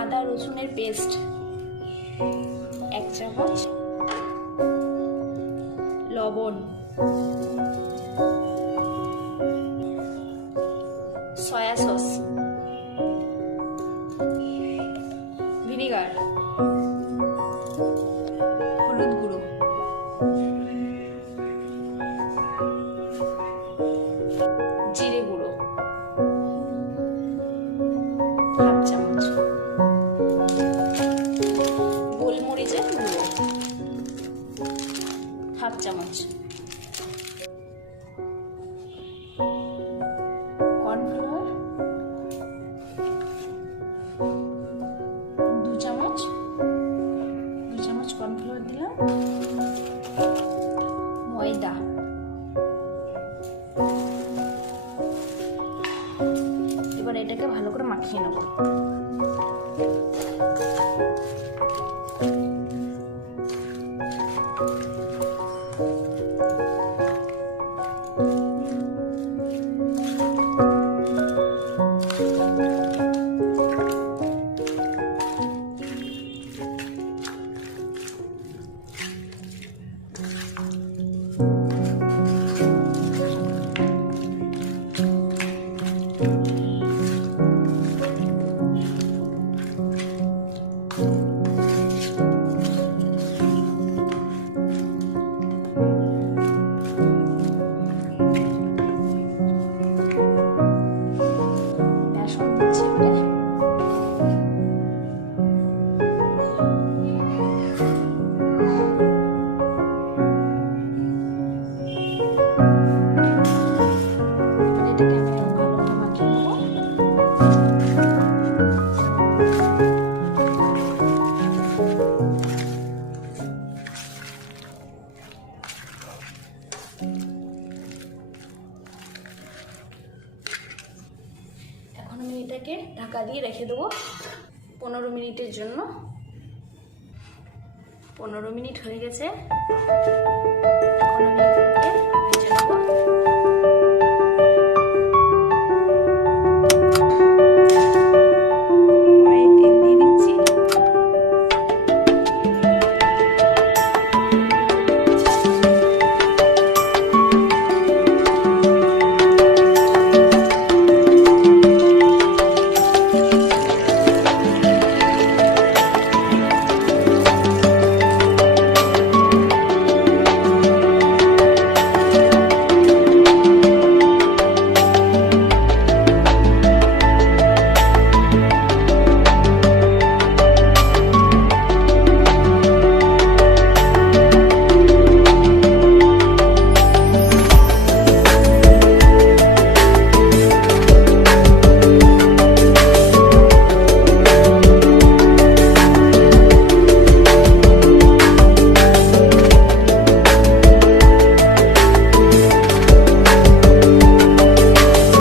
আদা রসুনের পেস্ট 1 চামচ, লবণ, সয়া সস, ভিনেগার, হলুদ গুঁড়ো, জিরে গুঁড়ো 1/2 চামচ, গোলমরিচের গুঁড়ো 1/2 চামচ, কর্নফ্লাওয়ার 2 চামচ, কর্নফ্লাওয়ার দিলাম, ময়দা, এবার এটাকে ভালো করে মাখিয়ে নেব। এখন আমি এটাকে ঢাকা দিয়ে রেখে দেবো 15 মিনিটের জন্য। 15 মিনিট হয়ে গেছে। এখন আমি